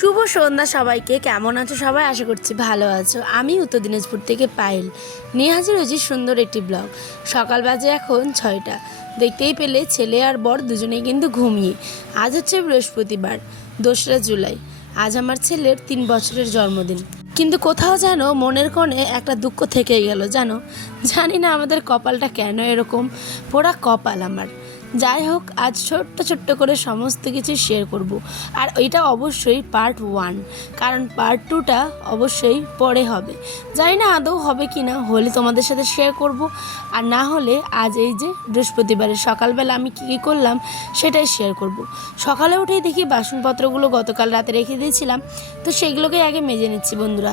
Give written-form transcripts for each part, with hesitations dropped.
শুভ সন্ধ্যা সবাইকে। কেমন আছো সবাই? আশা করছি ভালো আছো। আমি উত্তর দিনাজপুর থেকে পায়েল নিয়ে হাজির হয়েছি সুন্দর একটি ব্লগ। সকাল বাজে এখন 6টা। দেখতেই পেলে ছেলে আর বর দুজনেই কিন্তু ঘুমিয়ে। আজ হচ্ছে বৃহস্পতিবার, 2রা জুলাই। আজ আমার ছেলের 3 বছরের জন্মদিন। কিন্তু কোথাও যেন মনের কোণে একটা দুঃখ থেকেই গেল জানো। জানি না আমাদের কপালটা কেন এরকম, পোড়া কপাল আমার। যাই হোক, আজ ছোট্ট ছোট্ট করে সমস্ত কিছু শেয়ার করব। আর ওইটা অবশ্যই পার্ট 1, কারণ পার্ট 2টা অবশ্যই পরে হবে। জানি না আদৌ হবে কি না, হলে তোমাদের সাথে শেয়ার করব, আর না হলে আজ এই যে বৃহস্পতিবারের সকালবেলা আমি কী কী করলাম সেটাই শেয়ার করব। সকালে উঠেই দেখি বাসনপত্রগুলো গতকাল রাতে রেখে দিয়েছিলাম, তো সেগুলোকে আগে মেজে নিচ্ছি বন্ধুরা।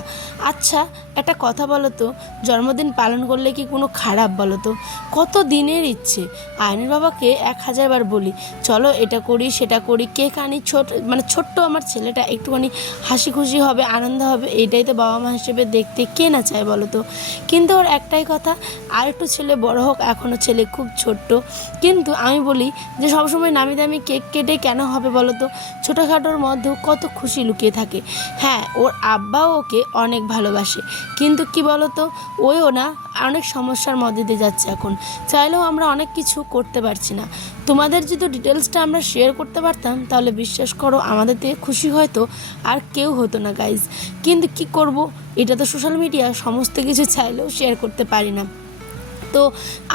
আচ্ছা, একটা কথা বলো তো, জন্মদিন পালন করলে কি কোনো খারাপ? বলো তো, কত দিনের ইচ্ছে। আয়নের বাবাকে 1000 বার বলি, চলো এটা করি সেটা করি, কেক আনি, ছোট্ট আমার ছেলেটা একটুখানি হাসি খুশি হবে, আনন্দ হবে, এইটাই তো বাবা মা হিসেবে দেখতে কে না চায় বলো তো। কিন্তু ওর একটাই কথা, আর একটু ছেলে বড় হোক, এখনও ছেলে খুব ছোট্ট। কিন্তু আমি বলি যে সবসময় নামি দামি কেক কেটে কেন হবে বলো তো? ছোটোখাটোর মধ্যেও কত খুশি লুকিয়ে থাকে। হ্যাঁ, ওর আব্বাও ওকে অনেক ভালোবাসে, কিন্তু কি বলো তো, ওইও না অনেক সমস্যার মধ্যে দিয়ে যাচ্ছে এখন। চাইলেও আমরা অনেক কিছু করতে পারছি না। তোমাদের যদি ডিটেলসটা আমরা শেয়ার করতে পারতাম, তাহলে বিশ্বাস করো আমাদের থেকে খুশি হয়তো আর কেউ হতো না গাইজ। কিন্তু কি করব, এটা তো সোশ্যাল মিডিয়া, সমস্ত কিছু চাইলেও শেয়ার করতে পারি না। তো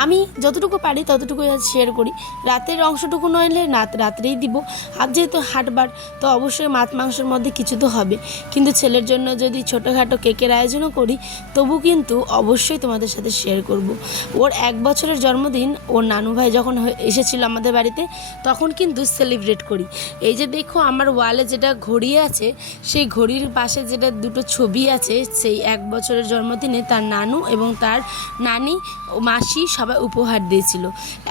আমি যতটুকু পারি ততটুকুই আজ শেয়ার করি। রাতের অংশটুকু নইলে রাত্রেই দিব। আর যেহেতু হাটবার, তো অবশ্যই মাছ মাংসের মধ্যে কিছু তো হবে। কিন্তু ছেলের জন্য যদি ছোটোখাটো কেকের আয়োজনও করি, তবু কিন্তু অবশ্যই তোমাদের সাথে শেয়ার করব। ওর 1 বছরের জন্মদিন ওর নানু ভাই যখন এসেছিল আমাদের বাড়িতে, তখন কিন্তু সেলিব্রেট করি। এই যে দেখো আমার ওয়ালে যেটা ঘড়ি আছে, সেই ঘড়ির পাশে যেটা দুটো ছবি আছে, সেই 1 বছরের জন্মদিনে তার নানু এবং তার নানি মাসি সবাই উপহার দিয়েছিল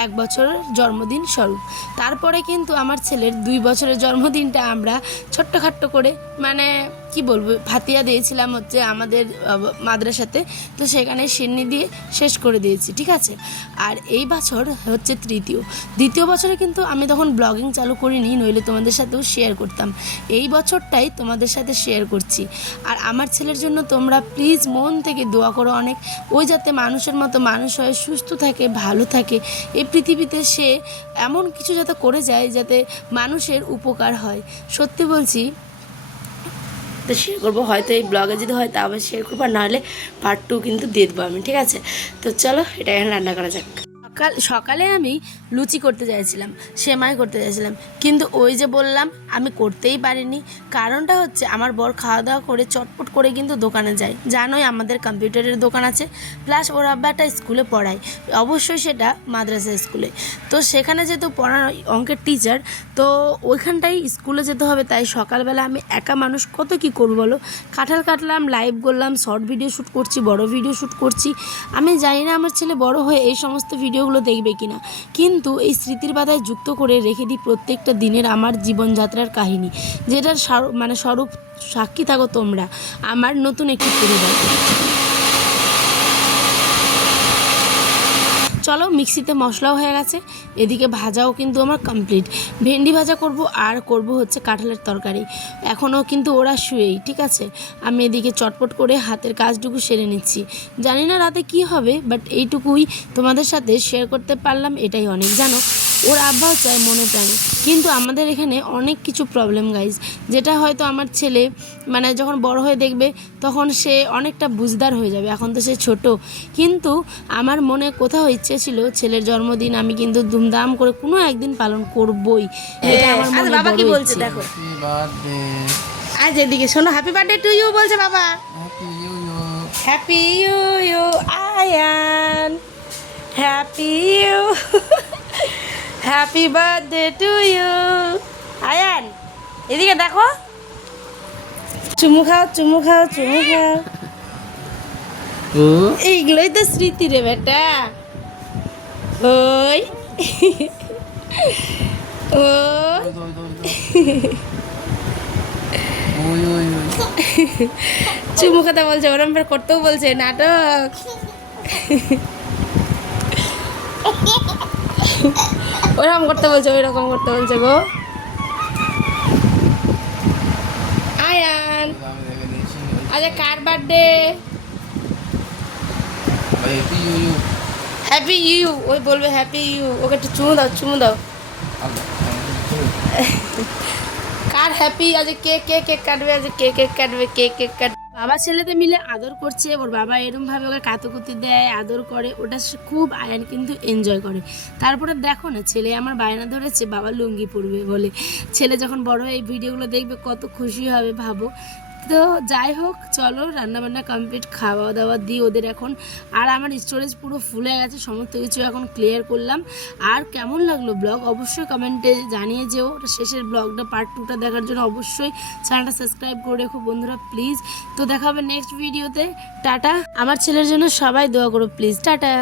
1 বছরের জন্মদিন স্বরূপ। তারপরে কিন্তু আমার ছেলের 2 বছরের জন্মদিনটা আমরা ছোট্টখাট্ট করে, কি বলবো, ভাতিয়া দিয়েছিলাম হচ্ছে আমাদের মাদ্রাসাতে। তো সেখানে সিন্নি দিয়ে শেষ করে দিয়েছি, ঠিক আছে। আর এই বছর হচ্ছে দ্বিতীয় বছরে কিন্তু আমি তখন ব্লগিং চালু করিনি, নইলে তোমাদের সাথেও শেয়ার করতাম। এই বছরটাই তোমাদের সাথে শেয়ার করছি। আর আমার ছেলের জন্য তোমরা প্লিজ মন থেকে দোয়া করো অনেক। ওই যাতে মানুষের মতো মানুষ হয়ে সুস্থ থাকে, ভালো থাকে। এই পৃথিবীতে সে এমন কিছু যাতে করে যায় যাতে মানুষের উপকার হয়। সত্যি বলছি, তো শেয়ার করবো, হয়তো এই ব্লগে যদি হয় তা আবার শেয়ার করবো, আর নাহলে পার্ট 2 কিন্তু দিয়ে দেবো আমি, ঠিক আছে। তো চলো এটা এখন রান্না করা যাক। সকালে আমি লুচি করতে চাইছিলাম, সেমাই করতে চাইছিলাম, কিন্তু ওই যে বললাম আমি করতেই পারিনি। কারণটা হচ্ছে আমার বর খাওয়া দাওয়া করে চটপট করে কিন্তু দোকানে যায়। জানোই আমাদের কম্পিউটারের দোকান আছে, প্লাস ওর আব্বাটা স্কুলে পড়ায়, অবশ্যই সেটা মাদ্রাসা স্কুলে। তো সেখানে যেহেতু পড়ানো অঙ্কের টিচার, তো ওইখানটাই স্কুলে যেতে হবে। তাই সকালবেলা আমি একা মানুষ কত কি করবো বলো। কাঁঠাল কাটলাম, লাইভ করলাম, শর্ট ভিডিও শ্যুট করছি, বড় ভিডিও শ্যুট করছি। আমি জানি না আমার ছেলে বড় হয়ে এই সমস্ত ভিডিওগুলো দেখবে কিনা, কিন্তু এই স্মৃতির পাতায় যুক্ত করে রেখে দিই প্রত্যেকটা দিনের আমার জীবনযাত্রার কাহিনী, যেটার স্বরূপ সাক্ষী থাকো তোমরা, আমার নতুন একটি পরিবার। চলো, মিক্সিতে মশলাও হয়ে গেছে, এদিকে ভাজাও কিন্তু আমার কমপ্লিট। ভেন্ডি ভাজা করব, আর করব হচ্ছে কাঁঠালের তরকারি। এখনও কিন্তু ওরা শুয়েই, ঠিক আছে। আমি এদিকে চটপট করে হাতের কাজটুকু সেরে নিচ্ছি। জানি না রাতে কি হবে, বাট এইটুকুই তোমাদের সাথে শেয়ার করতে পারলাম, এটাই অনেক। জানো, ওর আব্বাও চায় মনে প্রাণে, কিন্তু আমাদের এখানে অনেক কিছু প্রবলেম গাইজ, যেটা হয়তো আমার ছেলে যখন বড় হয়ে দেখবে তখন সে অনেকটা বুঝদার হয়ে যাবে। এখন তো সে ছোট, কিন্তু আমার মনে কোথাও ইচ্ছে ছিল ছেলের জন্মদিন আমি কিন্তু ধুমধাম করে কোনো একদিন পালন করবই। এটা আমার মনে বাবা কি বলছে দেখো। আজ এদিকে শোনো, হ্যাপি বার্থডে টু ইউ বলছে বাবা। Happy you you Ayan, happy you, happy birthday to you Ayan. এদিকে দেখো, চুমু খাও চুমু খাও চুমু খাও। এইগুলোই তো স্মৃতি রে বেটা। ওই চুমু কথা বলছে, ওরম করতেও বলছে নাটক। ওরকম করতে বলছে, ওই রকম করতে বলছে গো। বানান। আচ্ছা কার বার্থডে? Happy you. ওই বলবে হ্যাপি ইউ। ওকে একটু চুমু দাও, চুমু দাও। কার হ্যাপি? আজ কেক কাটবে, আজ কেক কাটবে, কেক কাটবে। বাবা ছেলেতে মিলে আদর করছে। ওর বাবা এরমভাবে ওকে কাতুকুতি দেয়, আদর করে, ওটা সে খুব আয়ান কিন্তু এনজয় করে। তারপরে দেখো না, ছেলে আমার বায়না ধরেছে বাবা লুঙ্গি পরবে বলে। ছেলে যখন বড় হয়ে এই ভিডিওগুলো দেখবে কত খুশি হবে ভাবো। তো যাই হোক, চলো রান্নাবান্না কমপ্লিট, খাওয়া দাওয়া দিই ওদের এখন। আর আমার স্টোরেজ পুরো ফুল হয়ে গেছে, সমস্ত কিছু এখন ক্লিয়ার করলাম। আর কেমন লাগলো ব্লগ অবশ্যই কমেন্টে জানিয়ে যেও। শেষের ব্লগটা পার্ট 2টা দেখার জন্য অবশ্যই চ্যানেলটা সাবস্ক্রাইব করে রেখো বন্ধুরা প্লিজ। তো দেখা হবে নেক্সট ভিডিওতে। টাটা। আমার ছেলের জন্য সবাই দোয়া করো প্লিজ। টাটা।